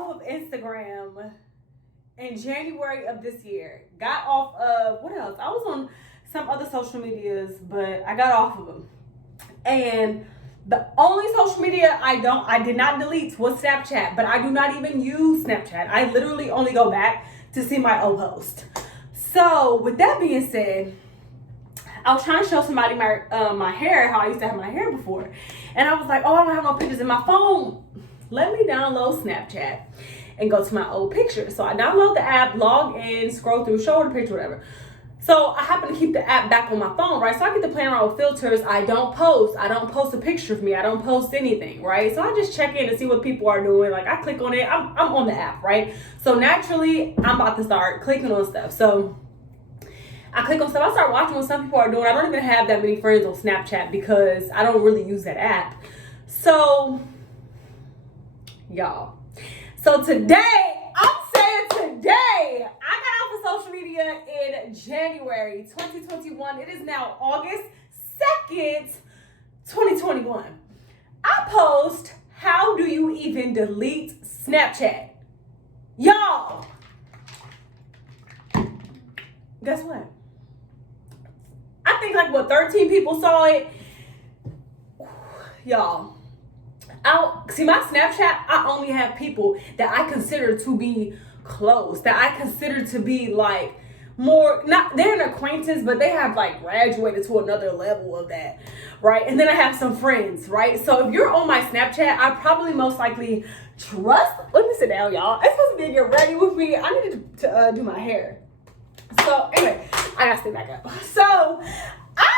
off of Instagram in January of this year. Got off of, what else? I was on some other social medias, but I got off of them. And the only social media I did not delete was Snapchat, but I do not even use Snapchat. I literally only go back to see my old post. So with that being said, I was trying to show somebody my hair, how I used to have my hair before. And I was like, oh, I don't have no pictures in my phone. Let me download Snapchat and go to my old pictures. So I download the app, log in, scroll through, show the picture, whatever. So I happen to keep the app back on my phone, right? So I get to play around with filters. I don't post a picture of me. I don't post anything, right? So I just check in to see what people are doing. Like I click on it, I'm on the app, right? So naturally, I'm about to start clicking on stuff. So I click on stuff. I start watching what some people are doing. I don't even have that many friends on Snapchat because I don't really use that app. So, y'all. So today, I'm saying today, I got off of social media in January 2021. It is now August 2nd, 2021. I post, how do you even delete Snapchat? Y'all, guess what? I think like 13 people saw it. Y'all, see my Snapchat, I only have people that I consider to be close, that I consider to be like more, not, they're an acquaintance, but they have like graduated to another level of that, right? And then I have some friends, right? So if you're on my Snapchat, I probably most likely trust, let me sit down, y'all. It's supposed to be get ready with me. I needed to do my hair. So anyway, I gotta stay back up. So I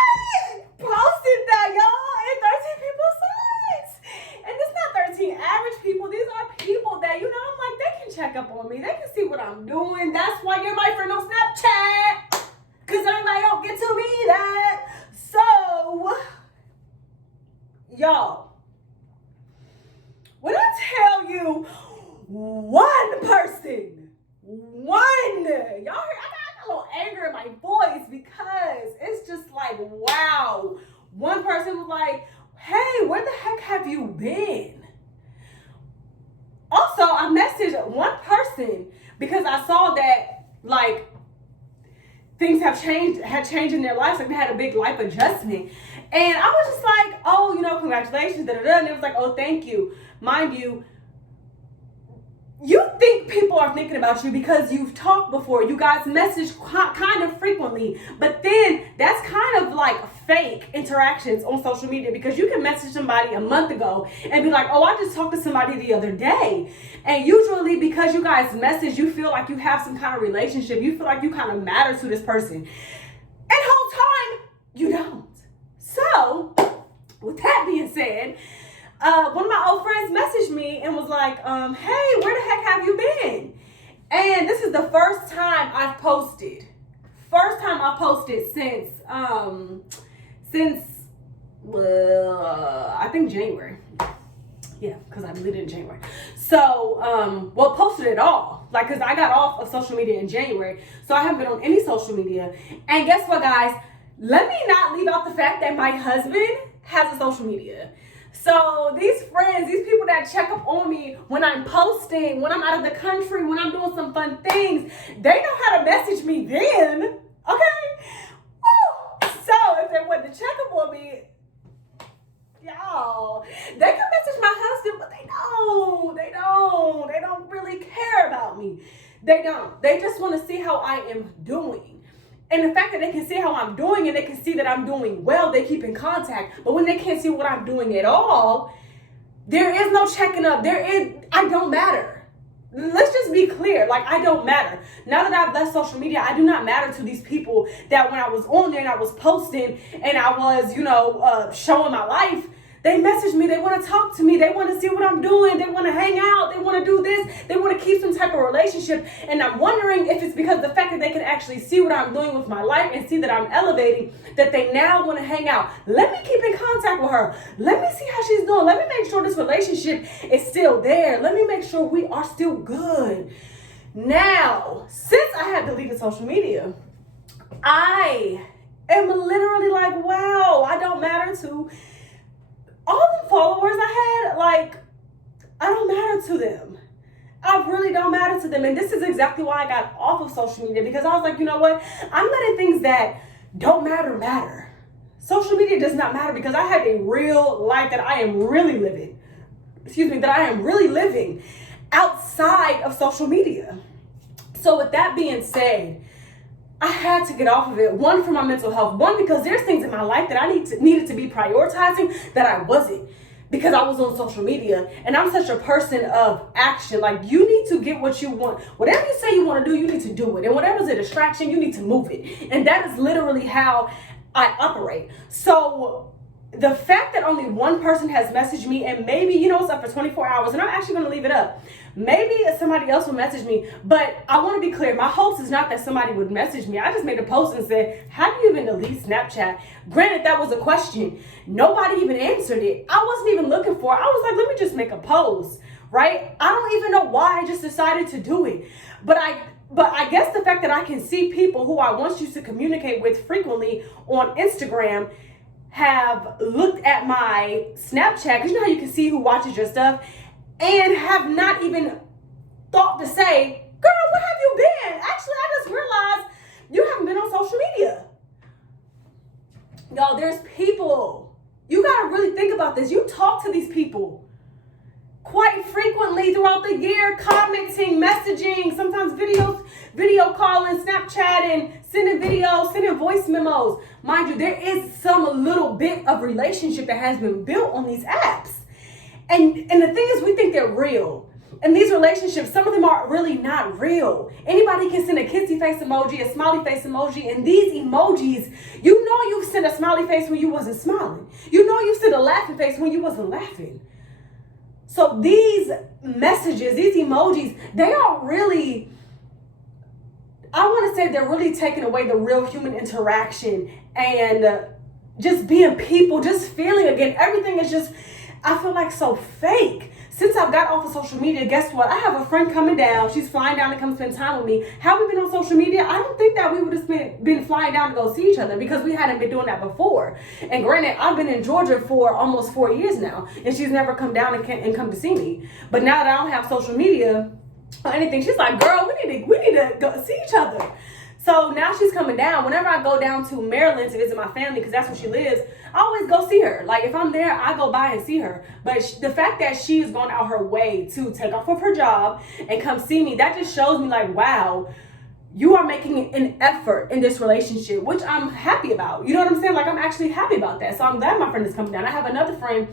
posted that, y'all, and 13 people saw it. And it's not 13 average people. These are people that, you know, I'm like, they can check up on me. They can see what I'm doing. That's why you're my friend on Snapchat. Because everybody don't get to be that. So, y'all, when I tell you one person, y'all hear, I got a little anger in my voice because it's just like, wow. One person was like, hey, where the heck have you been? Also, I messaged one person because I saw that like things had changed in their lives, like they had a big life adjustment. And I was just like, oh, you know, congratulations, da da da. And it was like, oh, thank you. Mind you, you think people are thinking about you because you've talked before. You guys message kind of frequently. But then that's kind of like fake interactions on social media because you can message somebody a month ago and be like, oh, I just talked to somebody the other day. And usually because you guys message, you feel like you have some kind of relationship. You feel like you kind of matter to this person. And the whole time, you don't. So, with that being said, one of my old friends messaged me and was like, hey, where the heck have you been? And this is the first time I've posted. First time I posted since I think January. Yeah, because I deleted in January. So, posted it all. Like, because I got off of social media in January. So I haven't been on any social media. And guess what, guys? Let me not leave out the fact that my husband has a social media. So these friends, these people that check up on me when I'm posting, when I'm out of the country, when I'm doing some fun things, they know how to message me then, okay? Woo. So if they want to check up on me, y'all, they can message my husband, but they don't really care about me. They don't. They just want to see how I am doing. And the fact that they can see how I'm doing and they can see that I'm doing well, they keep in contact. But when they can't see what I'm doing at all, there is no checking up. I don't matter. Let's just be clear. Like, I don't matter. Now that I've left social media, I do not matter to these people that when I was on there and I was posting and I was, showing my life, they message me. They want to talk to me. They want to see what I'm doing. They want to hang out. They want to do this. They want to keep some type of relationship. And I'm wondering if it's because the fact that they can actually see what I'm doing with my life and see that I'm elevating, that they now want to hang out. Let me keep in contact with her. Let me see how she's doing. Let me make sure this relationship is still there. Let me make sure we are still good. Now, since I have deleted social media, I am literally like, wow, I don't matter to all the followers I had, like, I don't matter to them. I really don't matter to them. And this is exactly why I got off of social media, because I was like, you know what? I'm letting things that don't matter. Social media does not matter, because I have a real life that I am really living. That I am really living outside of social media. So with that being said, I had to get off of it. One, for my mental health. One, because there's things in my life that I needed to be prioritizing that I wasn't, because I was on social media. And I'm such a person of action. Like, you need to get what you want. Whatever you say you want to do, you need to do it. And whatever's a distraction, you need to move it. And that is literally how I operate. So the fact that only one person has messaged me, and maybe, it's up for 24 hours, and I'm actually going to leave it up. Maybe somebody else will message me, but I want to be clear. My hopes is not that somebody would message me. I just made a post and said, how do you even delete Snapchat? Granted, that was a question. Nobody even answered it. I wasn't even looking for it. I was like, let me just make a post, right? I don't even know why I just decided to do it. But I guess the fact that I can see people who I once used to communicate with frequently on Instagram have looked at my Snapchat, because you know how you can see who watches your stuff, and have not even thought to say, girl, where have you been? Actually, I just realized you haven't been on social media. Y'all, there's people. You got to really think about this. You talk to these people quite frequently throughout the year, commenting, messaging, sometimes video calling, Snapchatting, sending videos, sending voice memos. Mind you, there is some little bit of relationship that has been built on these apps. And the thing is, we think they're real. And these relationships, some of them are really not real. Anybody can send a kissy face emoji, a smiley face emoji, and these emojis, you sent a smiley face when you wasn't smiling. You sent a laughing face when you wasn't laughing. So these messages, these emojis, they are really, I want to say they're really taking away the real human interaction and just being people, just feeling again. Everything is just, I feel like, so fake. Since I've got off of social media, guess what? I have a friend coming down. She's flying down to come spend time with me. Have we been on social media? I don't think that we would have been flying down to go see each other, because we hadn't been doing that before. And granted, I've been in Georgia for almost 4 years now, and she's never come down and come to see me. But now that I don't have social media or anything, she's like, girl, we need to go see each other. So now she's coming down. Whenever I go down to Maryland to visit my family, because that's where she lives, I always go see her. Like, if I'm there, I go by and see her. But the fact that she is going out her way to take off of her job and come see me, that just shows me, like, wow, you are making an effort in this relationship, which I'm happy about. You know what I'm saying? Like, I'm actually happy about that. So I'm glad my friend is coming down. I have another friend.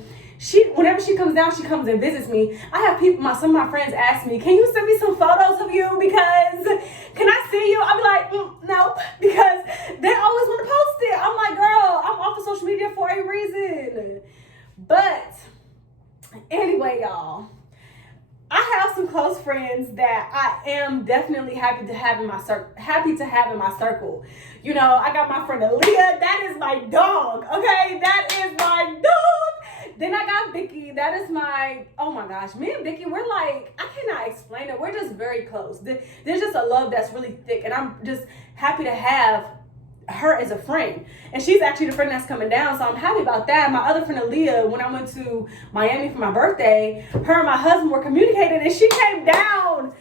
Whenever she comes down, she comes and visits me. I have some of my friends ask me, can you send me some photos of you? Because can I see you? I'll be like, no, because they always want to post it. I'm like, girl, I'm off of social media for a reason. But anyway, y'all, I have some close friends that I am definitely happy to have in my circle. You know, I got my friend Aaliyah. That is my dog. Okay, that is my dog. Then I got Vicky. That is oh my gosh, me and Vicky, we're like, I cannot explain it. We're just very close. There's just a love that's really thick, and I'm just happy to have her as a friend. And she's actually the friend that's coming down, so I'm happy about that. My other friend Aaliyah, when I went to Miami for my birthday, her and my husband were communicating, and she came down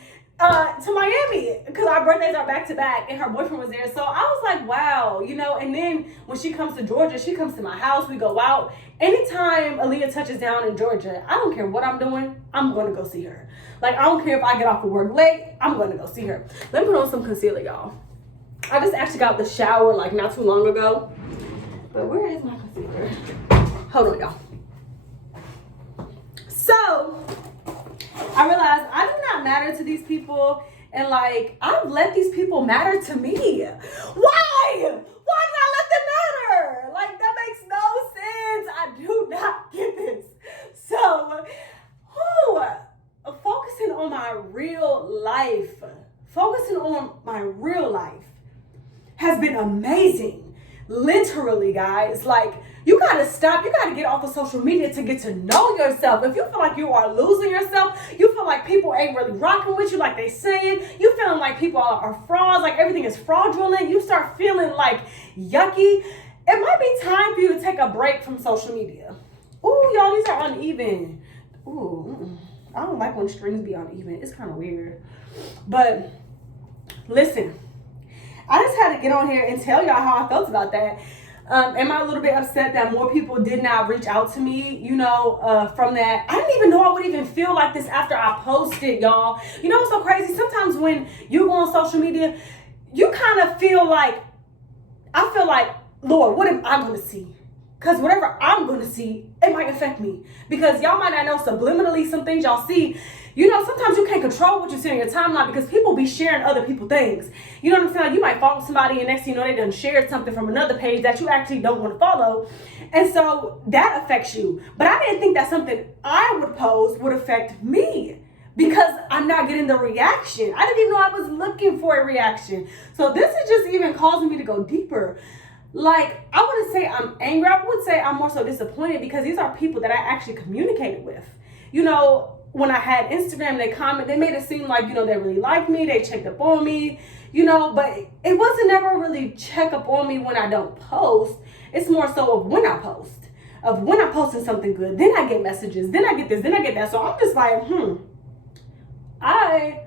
to Miami because our birthdays are back to back, and her boyfriend was there. So I was like, wow, and then when she comes to Georgia, she comes to my house, we go out. Anytime Aaliyah touches down in Georgia, I don't care what I'm doing, I'm going to go see her. Like, I don't care if I get off of work late, I'm going to go see her. Let me put on some concealer, y'all. I just actually got the shower like not too long ago. But where is my concealer? Hold on, y'all. So I realized I do not matter to these people, and like, I've let these people matter to me. Why did I let them matter? Like, that makes no sense. I do not get this. So focusing on my real life has been amazing. Literally, guys, like, you gotta stop. You gotta get off of social media to get to know yourself. If you feel like you are losing yourself, you feel like people ain't really rocking with you like they saying, you feeling like people are frauds, like everything is fraudulent, you start feeling like yucky, it might be time for you to take a break from social media. Ooh, y'all, these are uneven. Ooh. I don't like when strings be uneven. It's kind of weird. But listen, I just had to get on here and tell y'all how I felt about that. Am I a little bit upset that more people did not reach out to me, from that? I didn't even know I would even feel like this after I posted, y'all. You know what's so crazy? Sometimes when you go on social media, you kind of feel like, I feel like, Lord, what am I going to see? Because whatever I'm going to see, it might affect me. Because y'all might not know subliminally some things y'all see. Sometimes you can't control what you see on your timeline because people be sharing other people's things. You know what I'm saying? Like you might follow somebody and next thing you know, they done shared something from another page that you actually don't want to follow. And so that affects you. But I didn't think that something I would post would affect me because I'm not getting the reaction. I didn't even know I was looking for a reaction. So this is just even causing me to go deeper. Like, I wouldn't say I'm angry. I would say I'm more so disappointed because these are people that I actually communicated with. When I had Instagram, they made it seem like, they really liked me. They checked up on me, but it wasn't never really check up on me when I don't post. It's more so of when I post, of when I'm posting something good. Then I get messages. Then I get this. Then I get that. So I'm just like, I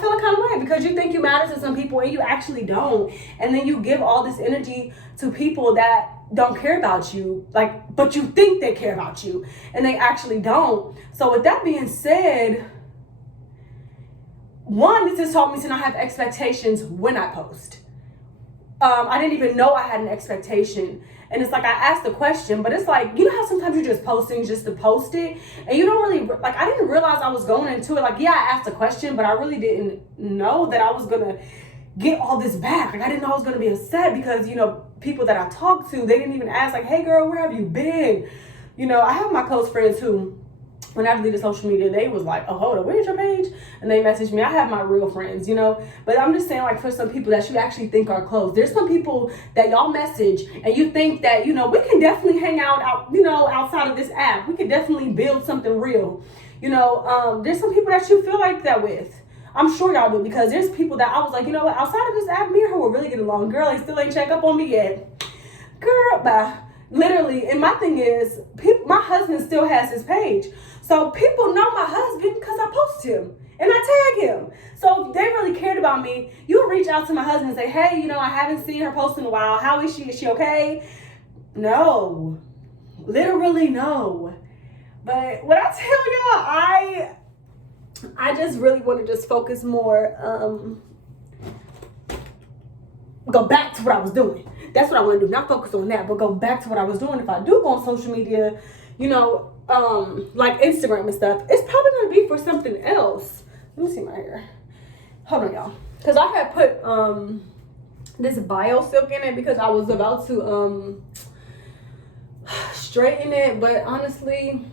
feel a kind of way because you think you matter to some people and you actually don't. And then you give all this energy to people that don't care about you, but you think they care about you and they actually don't. So with that being said, one, this has taught me to not have expectations when I post. I didn't even know I had an expectation. And it's like I asked the question, but it's like, how sometimes you're just posting just to post it. And you don't really, I didn't realize I was going into it. I asked a question, but I really didn't know that I was going to get all this back. I didn't know I was going to be upset because, people that I talked to, they didn't even ask, hey, girl, where have you been? I have my close friends who, when I deleted social media, they was like, oh, hold up, where's your page? And they messaged me. I have my real friends, But I'm just saying, for some people that you actually think are close, there's some people that y'all message and you think that, we can definitely hang out, outside of this app. We could definitely build something real. There's some people that you feel like that with. I'm sure y'all do because there's people that I was like, outside of this app, me and her will really get along. Girl, they still ain't check up on me yet. Girl, bye. Literally. And my thing is, my husband still has his page. So people know my husband because I post him and I tag him. So if they really cared about me, you would reach out to my husband and say, hey, I haven't seen her post in a while. How is she? Is she okay? No. Literally no. But what I tell y'all, I just really want to just focus more, go back to what I was doing. That's what I want to do. Not focus on that, but go back to what I was doing. If I do go on social media, like Instagram and stuff, it's probably going to be for something else. Let me see my hair. Hold on, y'all. Because I had put this bio silk in it because I was about to straighten it. But honestly,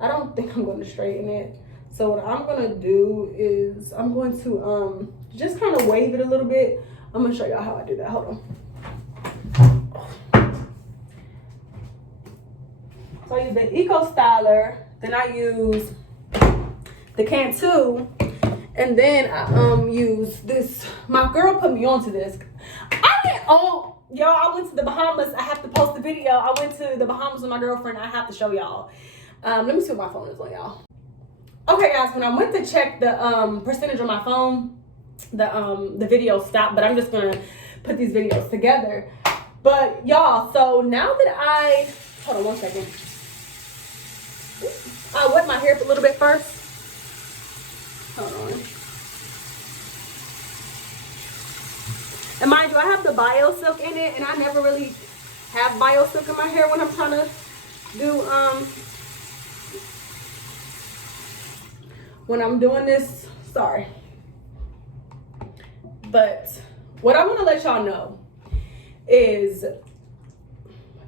I don't think I'm going to straighten it. So what I'm going to do is I'm going to just kind of wave it a little bit. I'm going to show y'all how I do that. Hold on. So I use the Eco Styler. Then I use the Cantu. And then I use this. My girl put me onto this. Y'all, I went to the Bahamas. I have to post the video. I went to the Bahamas with my girlfriend. I have to show y'all. Let me see what my phone is on, y'all. Okay, guys, when I went to check the percentage on my phone, the video stopped, but I'm just gonna put these videos together. But y'all, so now that hold on one second. I wet my hair up a little bit first. Hold on. And mind you, I have the bio silk in it, and I never really have bio silk in my hair when I'm trying to do when I'm doing this, sorry. But what I want to let y'all know is,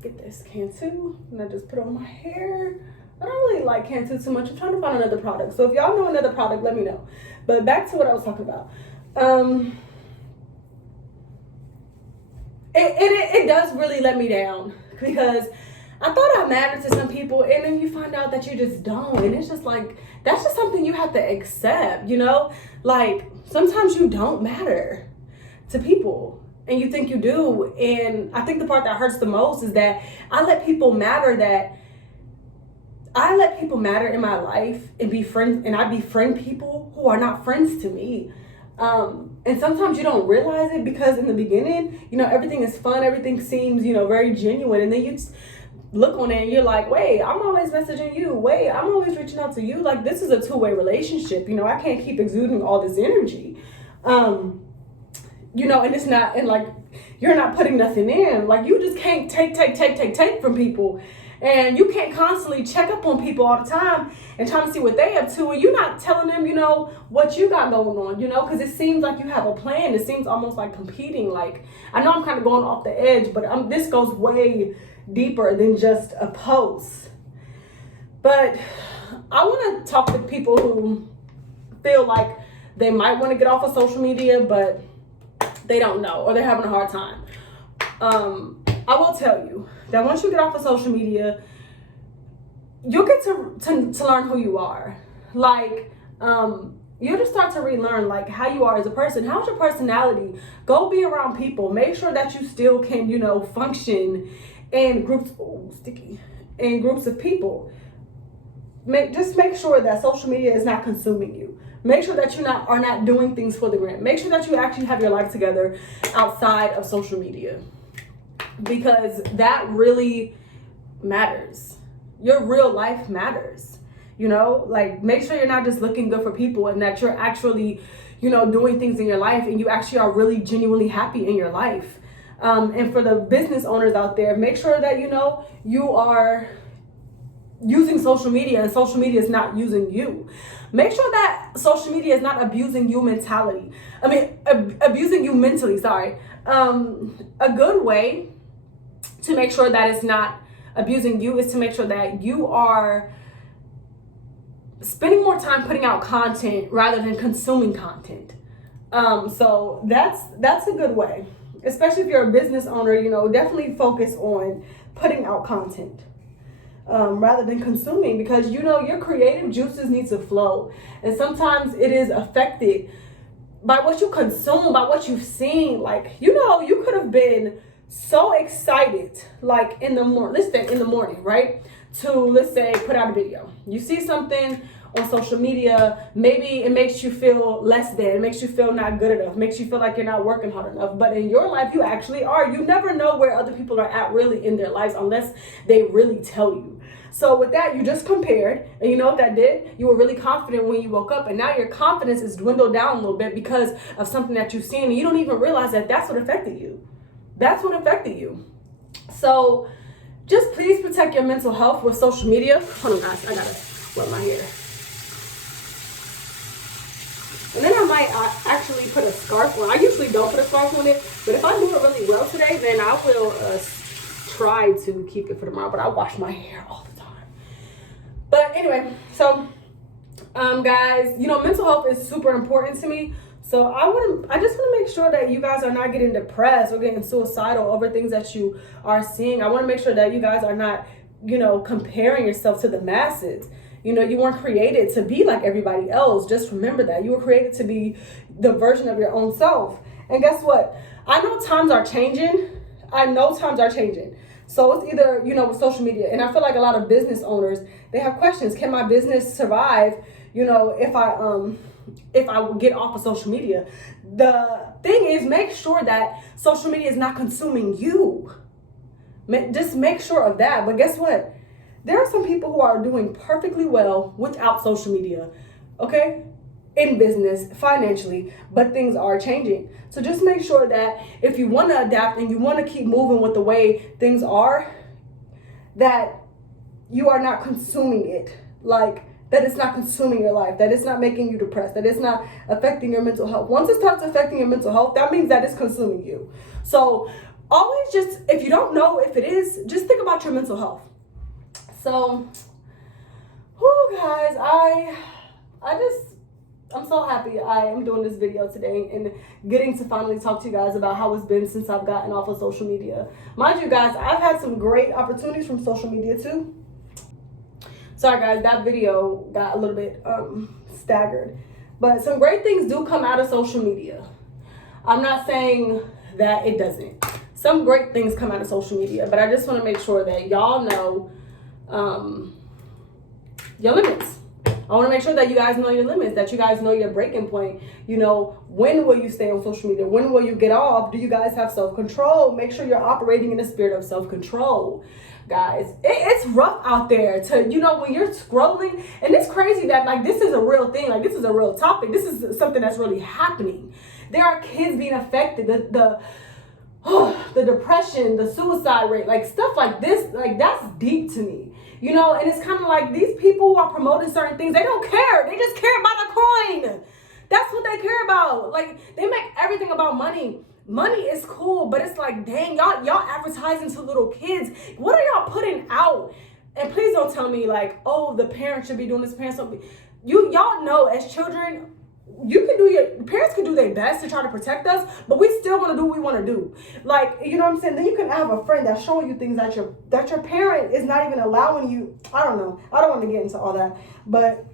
get this Cantu, and I just put on my hair. I don't really like Cantu too much. I'm trying to find another product. So if y'all know another product, let me know. But back to what I was talking about. It does really let me down because I thought I mattered to some people, and then you find out that you just don't. And it's just like, that's just something you have to accept, Like, sometimes you don't matter to people, and you think you do. And I think the part that hurts the most is that I let people matter that I let people matter in my life and be friends, and I befriend people who are not friends to me. And sometimes you don't realize it because in the beginning, everything is fun, everything seems, very genuine. And then you look on it and you're like, wait, I'm always messaging you. Wait, I'm always reaching out to you. Like, this is a two-way relationship. I can't keep exuding all this energy. And it's not, and like, you're not putting nothing in. Like, you just can't take from people. And you can't constantly check up on people all the time and trying to see what they up to. And you're not telling them, what you got going on, because it seems like you have a plan. It seems almost like competing. Like, I know I'm kind of going off the edge, but this goes way deeper than just a post. But I want to talk to people who feel like they might want to get off of social media, but they don't know, or they're having a hard time. I will tell you that once you get off of social media, you'll get to learn who you are. Like, you'll just start to relearn like how you are as a person. How's your personality? Go be around people. Make sure that you still can, function in groups. In groups of people. Just make sure that social media is not consuming you. Make sure that you are not doing things for the gram. Make sure that you actually have your life together outside of social media, because that really matters. Your real life matters. Like, make sure you're not just looking good for people, and that you're actually, doing things in your life, and you actually are really genuinely happy in your life. And for the business owners out there, make sure that, you are using social media and social media is not using you. Make sure that social media is not abusing you abusing you mentally, sorry. A good way to make sure that it's not abusing you is to make sure that you are spending more time putting out content rather than consuming content. So that's a good way, especially if you're a business owner. Definitely focus on putting out content rather than consuming, because your creative juices need to flow, and sometimes it is affected by what you consume, by what you've seen. Like, you could have been so excited, like in the morning, right? Let's say, put out a video. You see something on social media, maybe it makes you feel less than, it makes you feel not good enough, makes you feel like you're not working hard enough. But in your life, you actually are. You never know where other people are at really in their lives unless they really tell you. So with that, you just compared, and you know what that did? You were really confident when you woke up, and now your confidence is dwindled down a little bit because of something that you've seen, and you don't even realize that that's what affected you. That's what affected you. So just please protect your mental health with social media. Hold on, guys, I gotta wet my hair. And then I might actually put a scarf on. I usually don't put a scarf on it, but if I do it really well today, then I will try to keep it for tomorrow. But I wash my hair all the time. But anyway, so guys, mental health is super important to me. So I just want to make sure that you guys are not getting depressed or getting suicidal over things that you are seeing. I want to make sure that you guys are not, comparing yourself to the masses. You weren't created to be like everybody else. Just remember that. You were created to be the version of your own self. And guess what? I know times are changing. So it's either, with social media. And I feel like a lot of business owners, they have questions. Can my business survive, if I get off of social media? The thing is, make sure that social media is not consuming you. Just make sure of that. But guess what? There are some people who are doing perfectly well without social media, okay? In business, financially, but things are changing. So just make sure that if you want to adapt and you want to keep moving with the way things are, that you are not consuming it. Like, that it's not consuming your life, that it's not making you depressed, that it's not affecting your mental health. Once it starts affecting your mental health, that means that it's consuming you. So always just, if you don't know if it is, just think about your mental health. So, guys, I'm so happy I am doing this video today and getting to finally talk to you guys about how it's been since I've gotten off of social media. Mind you guys, I've had some great opportunities from social media too. Sorry guys, that video got a little bit staggered. But some great things do come out of social media. I'm not saying that it doesn't. Some great things come out of social media, but I just want to make sure that y'all know your limits. I want to make sure that you guys know your limits, that you guys know your breaking point. You know, when will you stay on social media? When will you get off? Do you guys have self-control? Make sure you're operating in a spirit of self-control. Guys, it's rough out there to, you know, when you're scrolling, and it's crazy that, like, this is a real thing. Like, this is a real topic. This is something that's really happening. There are kids being affected. The depression, the suicide rate, like stuff like this, like that's deep to me, you know. And it's kind of like these people who are promoting certain things, they don't care. They just care about a coin. That's what they care about. Like, they make everything about money. Money is cool, but it's like, dang, y'all advertising to little kids. What are y'all putting out? And please don't tell me like, oh, the parents should be doing this. Parents don't be. Y'all know as children, parents can do their best to try to protect us, but we still want to do what we want to do. Like, you know what I'm saying? Then you can have a friend that's showing you things that your parent is not even allowing you. I don't know. I don't want to get into all that, but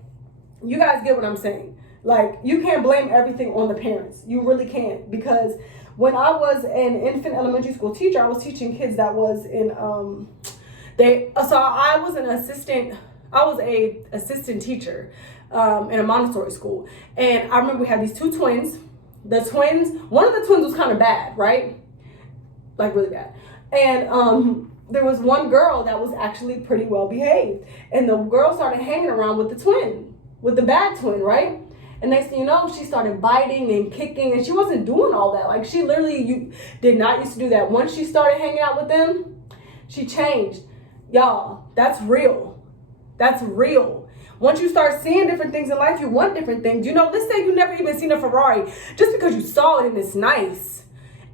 you guys get what I'm saying. Like, you can't blame everything on the parents. You really can't, because when I was an infant elementary school teacher, I was teaching kids that was in I was a assistant teacher in a Montessori school. And I remember we had these two twins. One of the twins was kind of bad, right? Like, really bad. And there was one girl that was actually pretty well behaved. And the girl started hanging around with the bad twin, right? And next thing you know, she started biting and kicking, and she wasn't doing all that. Like, she literally did not used to do that. Once she started hanging out with them, she changed. Y'all, that's real. That's real. Once you start seeing different things in life, you want different things. You know, let's say you never even seen a Ferrari. Just because you saw it and it's nice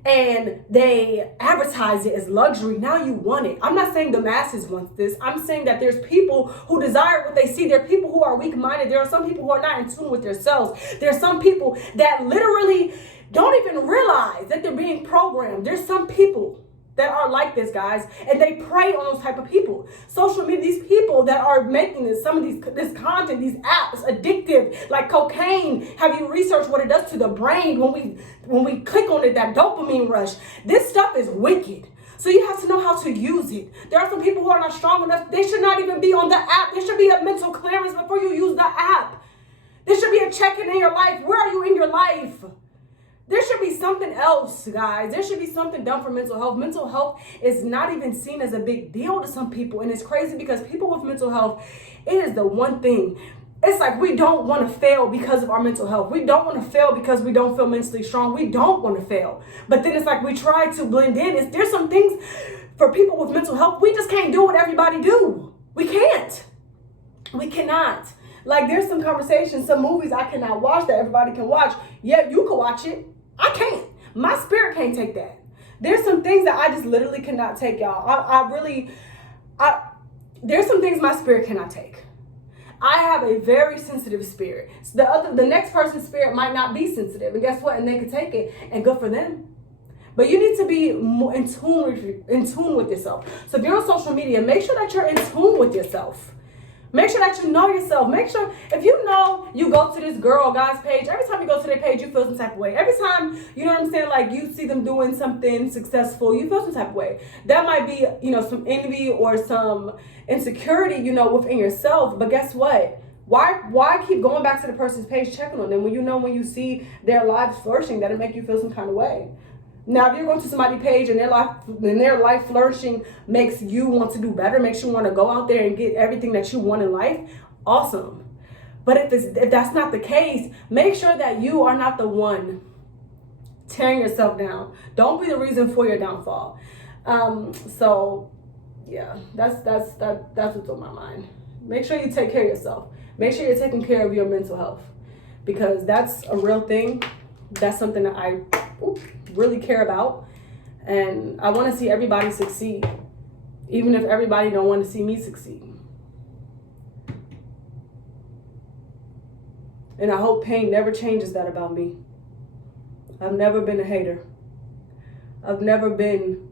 and they advertise it as luxury, now you want it. I'm not saying the masses want this. I'm saying that there's people who desire what they see. There are people who are weak-minded. There are some people who are not in tune with themselves. There are some people that literally don't even realize that they're being programmed. There's some people that are like this, guys, and they prey on those type of people. Social media, these people that are making this content, these apps, addictive, like cocaine. Have you researched what it does to the brain when we click on it, that dopamine rush? This stuff is wicked. So you have to know how to use it. There are some people who are not strong enough. They should not even be on the app. There should be a mental clearance before you use the app. There should be a check-in in your life. Where are you in your life? There should be something else, guys. There should be something done for mental health. Mental health is not even seen as a big deal to some people. And it's crazy because people with mental health, it is the one thing. It's like we don't want to fail because of our mental health. We don't want to fail because we don't feel mentally strong. We don't want to fail. But then it's like we try to blend in. There's some things for people with mental health, we just can't do what everybody do. We can't. We cannot. Like, there's some conversations, some movies I cannot watch that everybody can watch. Yeah, you can watch it. I can't. My spirit can't take that. There's some things that I just literally cannot take, y'all. There's some things my spirit cannot take. I have a very sensitive spirit. So the next person's spirit might not be sensitive, and guess what? And they can take it, and good for them. But you need to be more in tune with yourself. So if you're on social media, make sure that you're in tune with yourself. Make sure that you know yourself. Make sure, if you know you go to this girl or guy's page, every time you go to their page, you feel some type of way. Every time, you know what I'm saying, like you see them doing something successful, you feel some type of way. That might be, you know, some envy or some insecurity, you know, within yourself. But guess what? Why keep going back to the person's page, checking on them when you know when you see their lives flourishing, that'll make you feel some kind of way. Now, if you're going to somebody's page and their life flourishing makes you want to do better, makes you want to go out there and get everything that you want in life, awesome. But if that's not the case, make sure that you are not the one tearing yourself down. Don't be the reason for your downfall. So yeah, that's what's on my mind. Make sure you take care of yourself. Make sure you're taking care of your mental health, because that's a real thing. That's something that I really care about, and I want to see everybody succeed, even if everybody don't want to see me succeed. And I hope pain never changes that about me. I've never been a hater. I've never been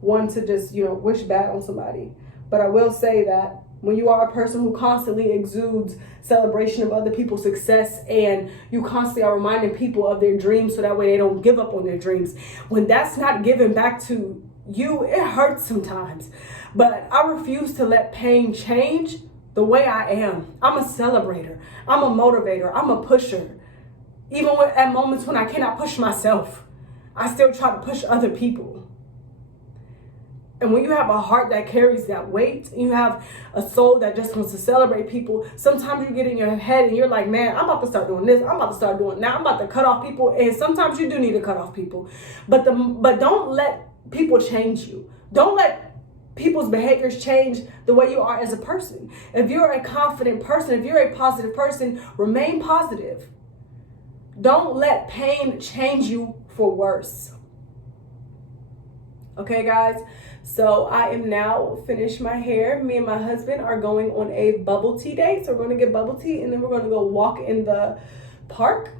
one to just, you know, wish bad on somebody. But I will say that when you are a person who constantly exudes celebration of other people's success, and you constantly are reminding people of their dreams so that way they don't give up on their dreams, when that's not given back to you, it hurts sometimes. But I refuse to let pain change the way I am. I'm a celebrator. I'm a motivator. I'm a pusher. Even at moments when I cannot push myself, I still try to push other people. And when you have a heart that carries that weight, and you have a soul that just wants to celebrate people, sometimes you get in your head and you're like, man, I'm about to start doing this. I'm about to start doing that. I'm about to cut off people. And sometimes you do need to cut off people. But don't let people change you. Don't let people's behaviors change the way you are as a person. If you're a confident person, if you're a positive person, remain positive. Don't let pain change you for worse. Okay, guys? So I am now finished my hair. Me and my husband are going on a bubble tea date. So we're going to get bubble tea and then we're going to go walk in the park.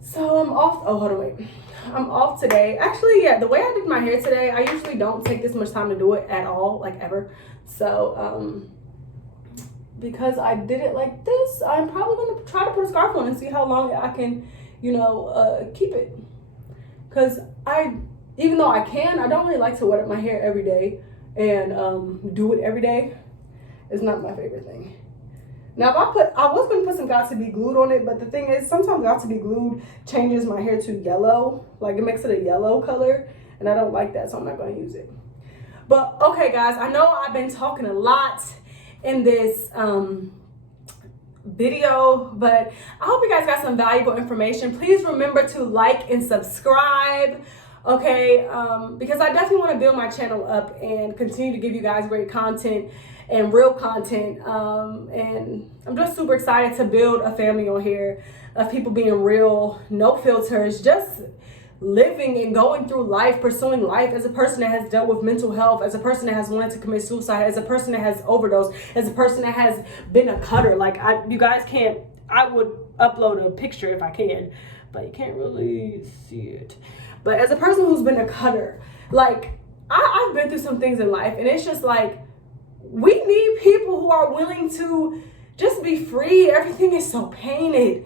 So I'm off. Oh, hold on, wait. I'm off today. Actually, yeah, the way I did my hair today, I usually don't take this much time to do it at all, like ever. So, because I did it like this, I'm probably going to try to put a scarf on and see how long I can, keep it. Because even though I don't really like to wet up my hair every day and do it every day. It's not my favorite thing. Now, I was going to put some Got2b glued on it, but the thing is, sometimes Got2b glued changes my hair to yellow. Like, it makes it a yellow color, and I don't like that, so I'm not going to use it. But, okay, guys, I know I've been talking a lot in this video, but I hope you guys got some valuable information. Please remember to like and subscribe. Okay, because I definitely want to build my channel up and continue to give you guys great content and real content. And I'm just super excited to build a family on here of people being real, no filters, just living and going through life, pursuing life as a person that has dealt with mental health, as a person that has wanted to commit suicide, as a person that has overdosed, as a person that has been a cutter. Like, you guys can't, I would upload a picture if I can, but you can't really see it. But as a person who's been a cutter, like, I've been through some things in life, and it's just like, we need people who are willing to just be free. Everything is so painted.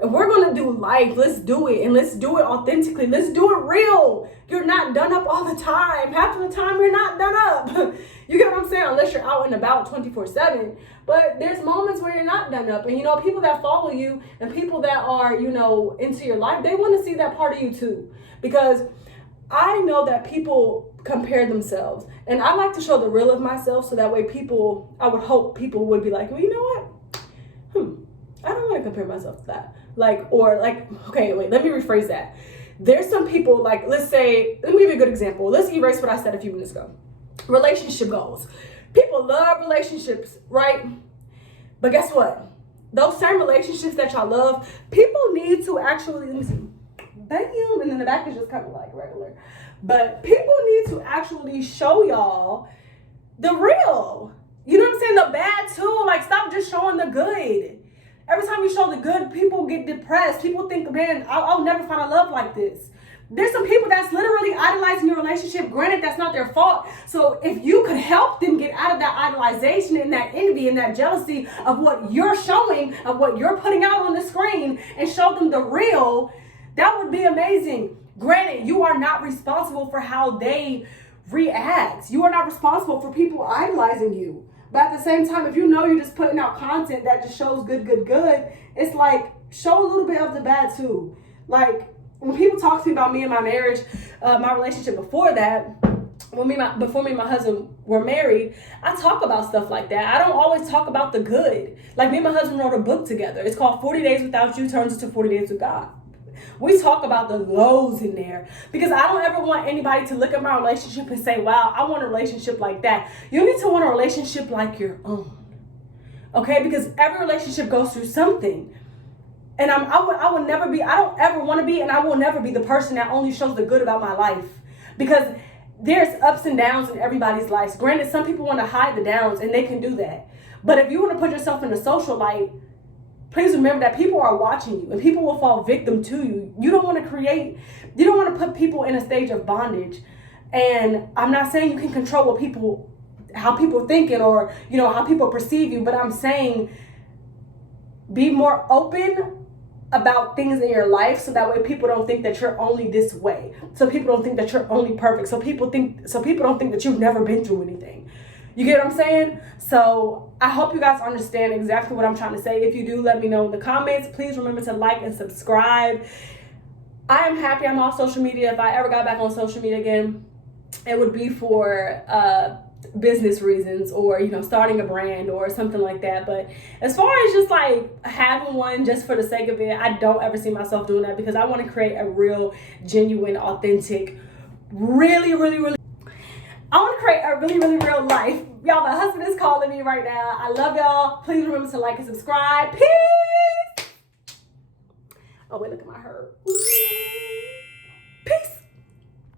If we're going to do life, let's do it, and let's do it authentically. Let's do it real. You're not done up all the time. Half of the time, you're not done up. You get what I'm saying? Unless you're out and about 24/7. But there's moments where you're not done up. And, people that follow you and people that are, into your life, they want to see that part of you too. Because I know that people compare themselves. And I like to show the real of myself so that way I would hope people would be like, well, you know what? I don't want to compare myself to that. Okay, wait, let me rephrase that. There's some people, like, let me give you a good example. Let's erase what I said a few minutes ago. Relationship goals. People love relationships, right? But guess what? Those same relationships that y'all love, people need to actually, let me see, bam, and then the back is just kind of like regular. But people need to actually show y'all the real. You know what I'm saying? The bad too. Like, stop just showing the good. Every time you show the good, people get depressed. People think, man, I'll never find a love like this. There's some people that's literally idolizing your relationship. Granted, that's not their fault. So if you could help them get out of that idolization and that envy and that jealousy of what you're showing, of what you're putting out on the screen, and show them the real, that would be amazing. Granted, you are not responsible for how they react. You are not responsible for people idolizing you. But at the same time, if you're just putting out content that just shows good, it's like, show a little bit of the bad too. Like, when people talk to me about me and my marriage, my relationship before that, before me and my husband were married, I talk about stuff like that. I don't always talk about the good. Like, me and my husband wrote a book together. It's called 40 Days Without You Turns into 40 Days with God. We talk about the lows in there because I don't ever want anybody to look at my relationship and say, wow, I want a relationship like that. You need to want a relationship like your own. Okay? Because every relationship goes through something. And I don't ever want to be, and I will never be the person that only shows the good about my life. Because there's ups and downs in everybody's lives. Granted, some people want to hide the downs, and they can do that. But if you want to put yourself in a social light, please remember that people are watching you, and people will fall victim to you. You don't want to put people in a stage of bondage. And I'm not saying you can control how people are thinking or, how people perceive you, but I'm saying be more open about things in your life so that way people don't think that you're only this way. So people don't think that you're only perfect. So people don't think that you've never been through anything. You get what I'm saying? So I hope you guys understand exactly what I'm trying to say. If you do, let me know in the comments. Please remember to like and subscribe. I am happy I'm off social media. If I ever got back on social media again, it would be for business reasons, or starting a brand or something like that. But as far as just like having one just for the sake of it, I don't ever see myself doing that, because I want to create a real, genuine, authentic, really I want to create a really real life. Y'all, my husband is calling me right now. I love y'all. Please remember to like and subscribe. Peace. Oh wait, look at my hair.